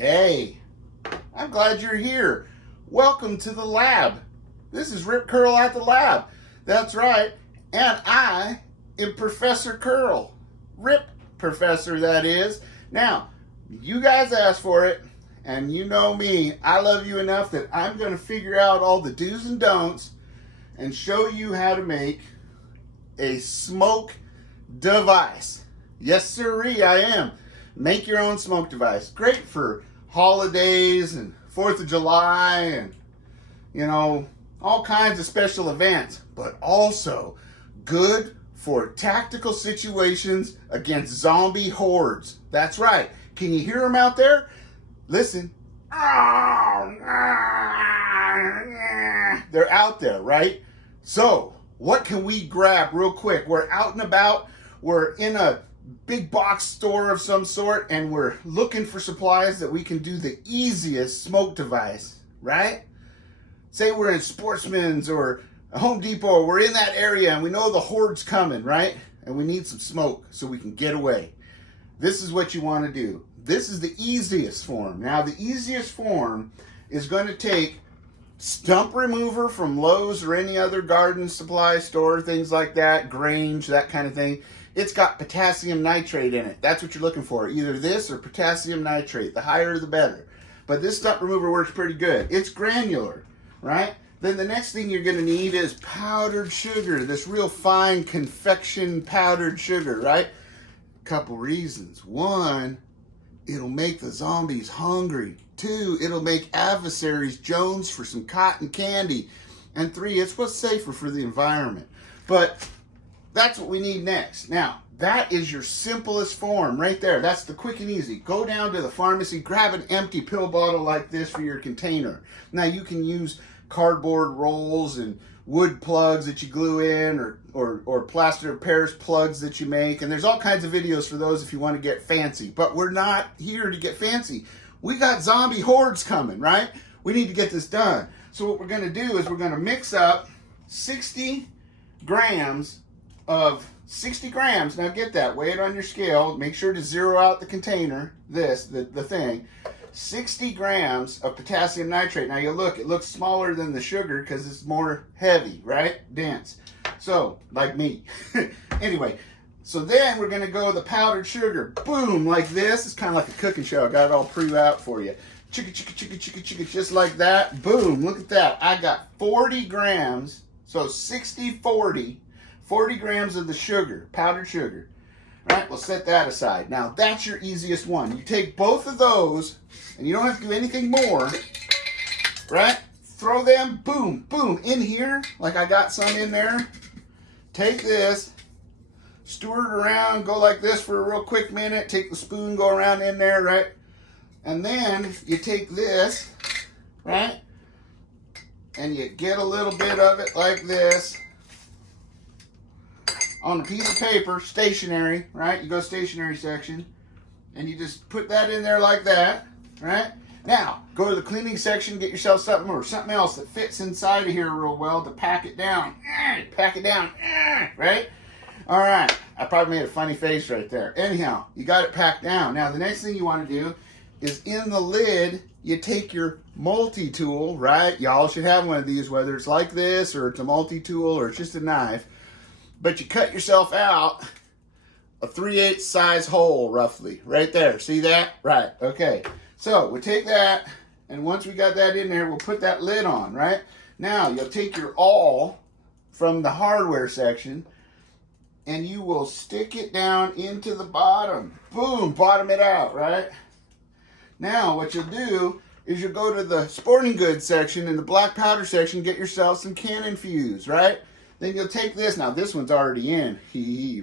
Hey, I'm glad you're here. Welcome to the lab. This is Rip Curl at the lab. That's right. And I am Professor Curl. Rip Professor, that is. Now, you guys asked for it, and you know me. I love you enough that I'm going to figure out all the do's and don'ts and show you how to make a smoke device. Yes, sirree, I am. Make your own smoke device. Great for holidays and 4th of July and, you know, all kinds of special events, but also good for tactical situations against zombie hordes. That's right. Can you hear them out there? Listen. They're out there, right? So, what can we grab real quick? We're out and about. We're in a big box store of some sort, and we're looking for supplies that we can do the easiest smoke device, right? Say we're in Sportsman's or a Home Depot, or we're in that area and we know the horde's coming, right? And we need some smoke so we can get away. This is what you want to do. This is the easiest form. Now, the easiest form is going to take stump remover from Lowe's or any other garden supply store, things like that, Grange, that kind of thing. It's got potassium nitrate in it. That's what you're looking for. Either this or potassium nitrate. The higher the better. But this stump remover works pretty good. It's granular, right? Then the next thing you're going to need is powdered sugar. This real fine confection powdered sugar, right? Couple reasons. One, it'll make the zombies hungry. 2, it'll make adversaries jones for some cotton candy. And 3, it's what's safer for the environment. But that's what we need next. Now, that is your simplest form right there. That's the quick and easy. Go down to the pharmacy, grab an empty pill bottle like this for your container. Now, you can use cardboard rolls and wood plugs that you glue in, or plaster of Paris plugs that you make. And there's all kinds of videos for those if you want to get fancy. But we're not here to get fancy. We got zombie hordes coming, right? We need to get this done. So what we're going to do is we're going to mix up 60 grams of 60 grams. Now get that, weigh it on your scale, make sure to zero out the container, the thing. 60 grams of potassium nitrate. Now you look, it looks smaller than the sugar because it's more heavy, right? Dense. So, like me. Anyway, so then we're going to go with the powdered sugar. Boom, like this. It's kind of like a cooking show. I got it all pre-out for you. Chicka, chicka, chicka, chicka, chicka, just like that. Boom, look at that. I got 40 grams, so 60, 40. 40 grams of the sugar, powdered sugar. All right, we'll set that aside. Now, that's your easiest one. You take both of those, and you don't have to do anything more, right? Throw them, boom, boom, in here, like I got some in there. Take this, stir it around, go like this for a real quick minute. Take the spoon, go around in there, right? And then you take this, right? And you get a little bit of it like this on a piece of paper, stationary, right? You go stationary section, and you just put that in there like that, right? Now, go to the cleaning section, get yourself something or something else that fits inside of here real well to pack it down. Pack it down, right? All right, I probably made a funny face right there. Anyhow, you got it packed down. Now, the next thing you want to do is in the lid, you take your multi-tool, right? Y'all should have one of these, whether it's like this or it's a multi-tool or it's just a knife. But you cut yourself out a 3/8 size hole, roughly, right there. See that? Right, okay. So we take that, and once we got that in there, we'll put that lid on, right? Now, you'll take your awl from the hardware section, and you will stick it down into the bottom. Boom, bottom it out, right? Now, what you'll do is you'll go to the sporting goods section and the black powder section, get yourself some cannon fuse, right? Then you'll take this. Now, this one's already in.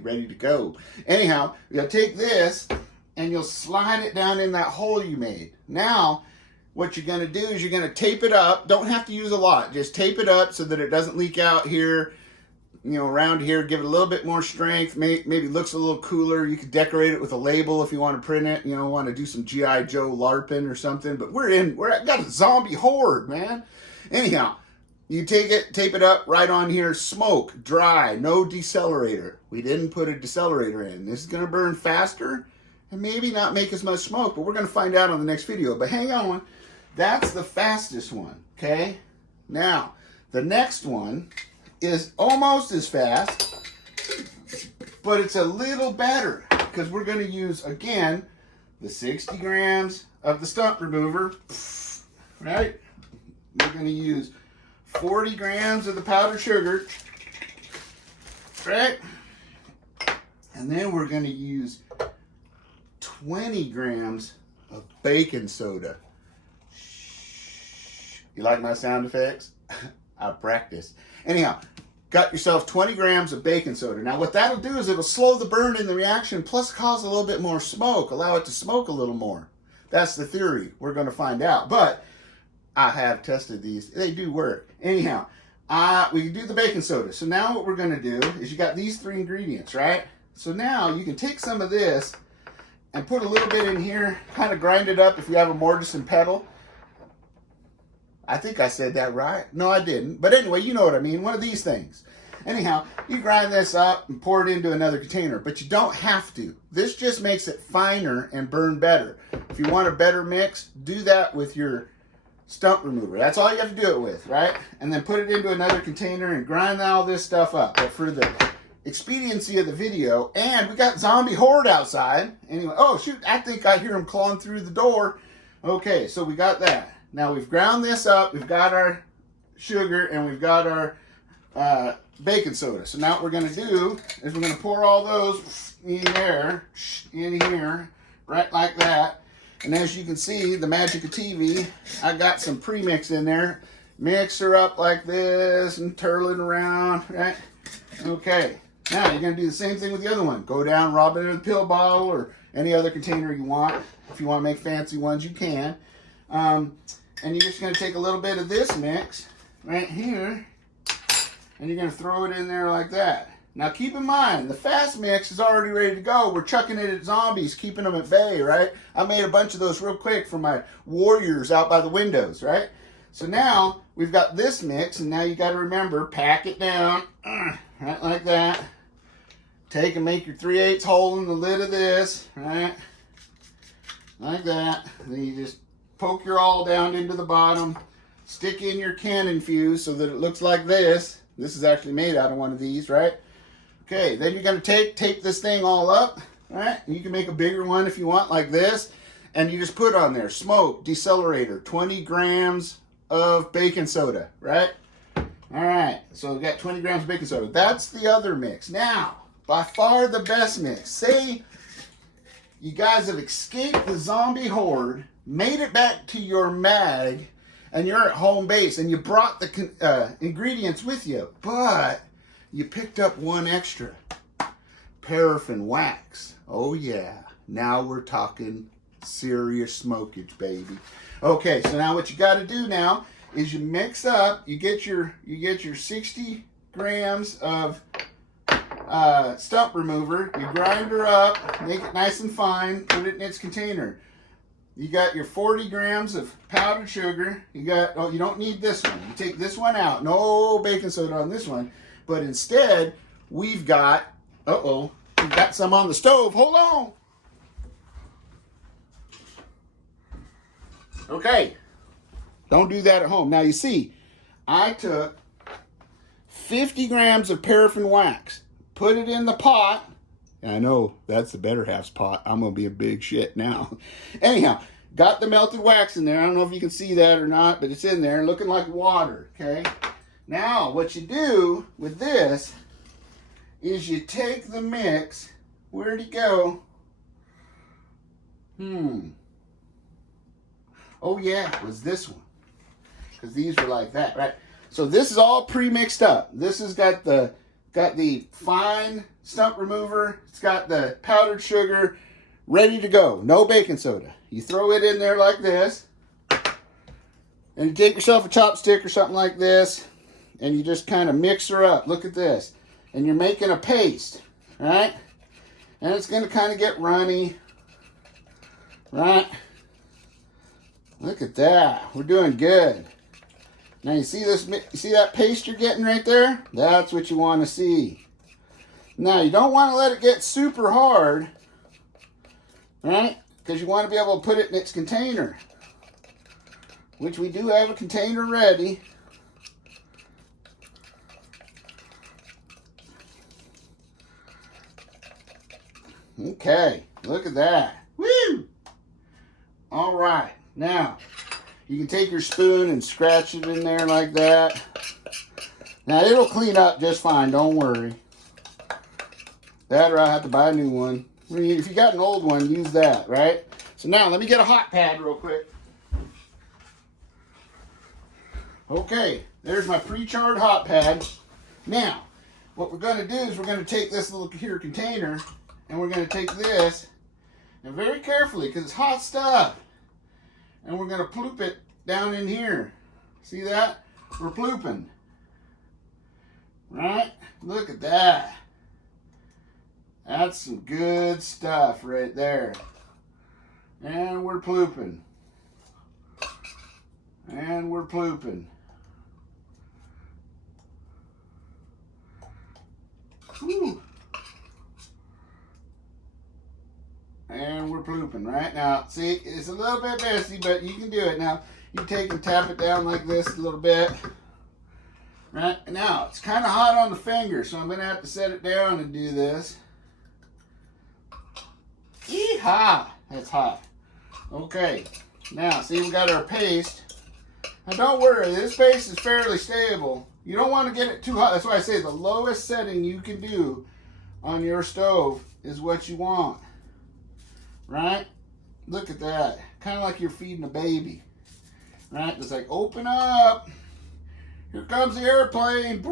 Ready to go. Anyhow, you'll take this and you'll slide it down in that hole you made. Now, what you're going to do is you're going to tape it up. Don't have to use a lot. Just tape it up so that it doesn't leak out here, you know, around here. Give it a little bit more strength. Maybe looks a little cooler. You could decorate it with a label if you want to print it. You know, want to do some G.I. Joe LARPing or something. But we're got a zombie horde, man. Anyhow. You take it, tape it up right on here, smoke, dry, no decelerator. We didn't put a decelerator in. This is going to burn faster and maybe not make as much smoke, but we're going to find out on the next video. But hang on, that's the fastest one, okay? Now, the next one is almost as fast, but it's a little better because we're going to use, again, the 60 grams of the stump remover, right? We're going to use 40 grams of the powdered sugar, right? And then we're going to use 20 grams of baking soda. You like my sound effects? I practice. Anyhow, got yourself 20 grams of baking soda. Now what that'll do is it'll slow the burn in the reaction, plus cause a little bit more smoke, allow it to smoke a little more. That's the theory. We're going to find out. But I have tested these. They do work. Anyhow, we can do the baking soda. So now what we're going to do is you got these 3 ingredients, right? So now you can take some of this and put a little bit in here, kind of grind it up if you have a mortise and pedal. I think I said that right. No, I didn't. But anyway, you know what I mean. One of these things. Anyhow, you grind this up and pour it into another container, but you don't have to. This just makes it finer and burn better. If you want a better mix, do that with your stump remover. That's all you have to do it with, right? And then put it into another container and grind all this stuff up. But for the expediency of the video, and we got zombie horde outside. Anyway, oh shoot, I think I hear him clawing through the door. Okay, so we got that. Now we've ground this up, we've got our sugar, and we've got our baking soda. So now what we're going to do is we're going to pour all those in there, in here, right like that. And as you can see, the magic of TV, I got some premix in there. Mix her up like this and turtle it around, right? Okay, now you're going to do the same thing with the other one. Go down, rob it in a pill bottle or any other container you want. If you want to make fancy ones, you can. And you're just going to take a little bit of this mix right here, and you're going to throw it in there like that. Now keep in mind, the fast mix is already ready to go. We're chucking it at zombies, keeping them at bay, right? I made a bunch of those real quick for my warriors out by the windows, right? So now we've got this mix, and now you got to remember, pack it down, right like that. Take and make your 3/8 hole in the lid of this, right? Like that. Then you just poke your awl down into the bottom, stick in your cannon fuse so that it looks like this. This is actually made out of one of these, right? Okay, then you're going to tape this thing all up, right? You can make a bigger one if you want, like this. And you just put on there, smoke, decelerator, 20 grams of baking soda, right? All right, so we've got 20 grams of baking soda. That's the other mix. Now, by far the best mix. Say you guys have escaped the zombie horde, made it back to your mag, and you're at home base, and you brought the ingredients with you, but you picked up one extra. Paraffin wax. Oh yeah, now we're talking serious smokage, baby. Okay, so now what you got to do now is you mix up, you get your 60 grams of stump remover, you grind her up, make it nice and fine, put it in its container. You got your 40 grams of powdered sugar. You got, oh, you don't need this one. You take this one out. No baking soda on this one. But instead, we've got, we've got some on the stove. Hold on. Okay. Don't do that at home. Now you see, I took 50 grams of paraffin wax, put it in the pot. I know that's the better half's pot. I'm going to be a big shit now. Anyhow, got the melted wax in there. I don't know if you can see that or not, but it's in there looking like water, okay? Now, what you do with this is you take the mix. Where'd it go? Oh, yeah, it was this one. Because these were like that, right? So this is all pre-mixed up. This has got the fine stump remover. It's got the powdered sugar ready to go. No baking soda. You throw it in there like this. And you take yourself a chopstick or something like this. And you just kind of mix her up. Look at this. And you're making a paste. Right? And it's going to kind of get runny. Right? Look at that. We're doing good. Now you see this? You see that paste you're getting right there? That's what you want to see. Now you don't want to let it get super hard. right? Because you want to be able to put it in its container, which we do have a container ready. Okay, look at that. Woo! All right, now you can take your spoon and scratch it in there like that. Now it'll clean up just fine, don't worry. That or I'll have to buy a new one. If you got an old one, use that, right? So now let me get a hot pad real quick. Okay, there's my pre-charred hot pad. Now, what we're going to do is we're going to take this little here container and we're going to take this and very carefully, because it's hot stuff, and we're going to ploop it down in here. See that? We're plooping. Right? Look at that. That's some good stuff right there. And we're plooping. And we're plooping. Whew. And we're plooping right now. See, it's a little bit messy, but you can do it. Now, you take and tap it down like this a little bit. Right? Now, it's kind of hot on the finger, so I'm going to have to set it down and do this. Yeehaw! That's hot. Okay. Now, see, we got our paste. Now, don't worry. This paste is fairly stable. You don't want to get it too hot. That's why I say the lowest setting you can do on your stove is what you want. Right? Look at that. Kind of like you're feeding a baby. Right? It's like, open up. Here comes the airplane.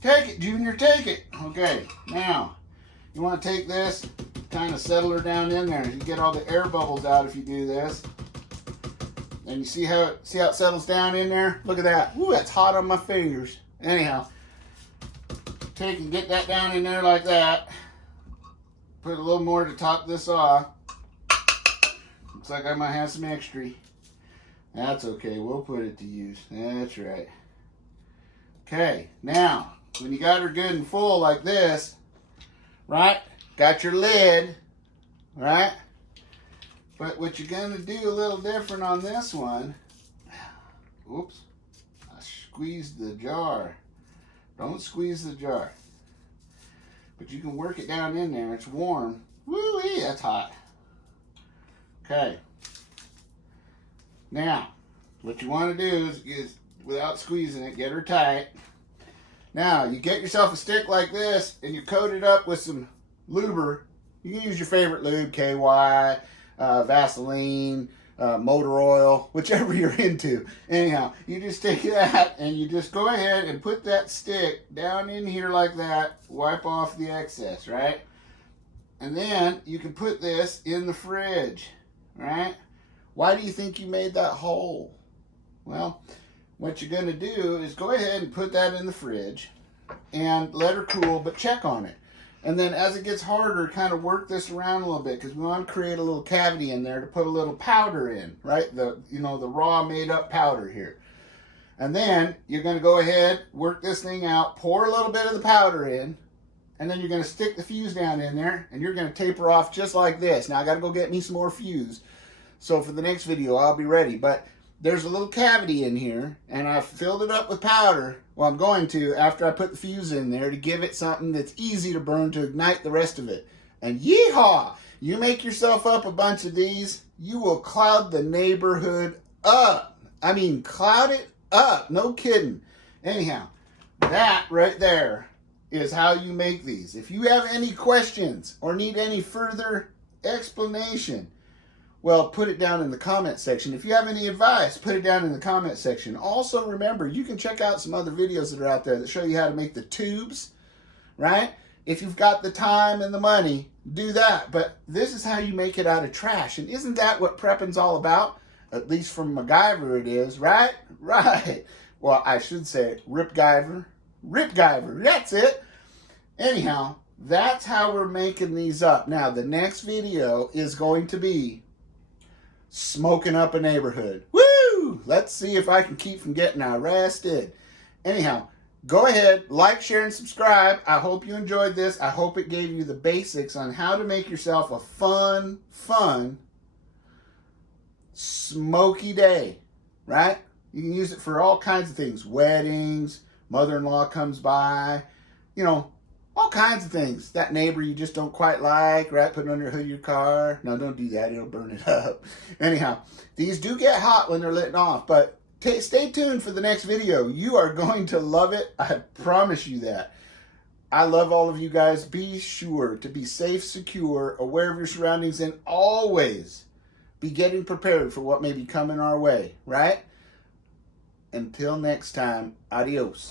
Take it, Junior, take it. Okay, now, you want to take this, kind of settle her down in there. You get all the air bubbles out if you do this. And you see how it settles down in there? Look at that. Ooh, that's hot on my fingers. Anyhow, take and get that down in there like that. Put a little more to top this off. Looks like I might have some extra. That's okay, we'll put it to use. That's right. Okay, now, when you got her good and full like this, right? Got your lid, right? But what you're gonna do a little different on this one, oops, I squeezed the jar. Don't squeeze the jar. But you can work it down in there, it's warm. Woo-wee, that's hot. Okay. Now, what you want to do is, without squeezing it, get her tight. Now, you get yourself a stick like this, and you coat it up with some luber. You can use your favorite lube, KY, Vaseline, motor oil, whichever you're into. Anyhow, you just take that, and you just go ahead and put that stick down in here like that. Wipe off the excess, right? And then, you can put this in the fridge, right? Why do you think you made that hole? Well, what you're going to do is go ahead and put that in the fridge and let her cool, but check on it. And then as it gets harder, kind of work this around a little bit, because we want to create a little cavity in there to put a little powder in, right? The raw made up powder here. And then you're going to go ahead, work this thing out, pour a little bit of the powder in, and then you're going to stick the fuse down in there, and you're going to taper off just like this. Now I got to go get me some more fuse. So for the next video, I'll be ready. But there's a little cavity in here, and I've filled it up with powder. Well, I'm going to, after I put the fuse in there, to give it something that's easy to burn to ignite the rest of it. And yeehaw! You make yourself up a bunch of these, you will cloud the neighborhood up. I mean, cloud it up. No kidding. Anyhow, that right there is how you make these. If you have any questions or need any further explanation, well, put it down in the comment section. If you have any advice, put it down in the comment section. Also, remember, you can check out some other videos that are out there that show you how to make the tubes, right? If you've got the time and the money, do that. But this is how you make it out of trash. And isn't that what prepping's all about? At least from MacGyver it is, right? Right. Well, I should say Ripguyver. Ripguyver, that's it. Anyhow, that's how we're making these up. Now, the next video is going to be smoking up a neighborhood. Woo! Let's see if I can keep from getting arrested. Anyhow, Go ahead, like, share, and subscribe. I hope you enjoyed this. I hope it gave you the basics on how to make yourself a fun, smoky day, right? You can use it for all kinds of things. Weddings, mother-in-law comes by, you know, all kinds of things. That neighbor you just don't quite like, right? Put it under the hood of your car. No, don't do that. It'll burn it up. Anyhow, these do get hot when they're lit off, but stay tuned for the next video. You are going to love it. I promise you that. I love all of you guys. Be sure to be safe, secure, aware of your surroundings, and always be getting prepared for what may be coming our way, right? Until next time, adios.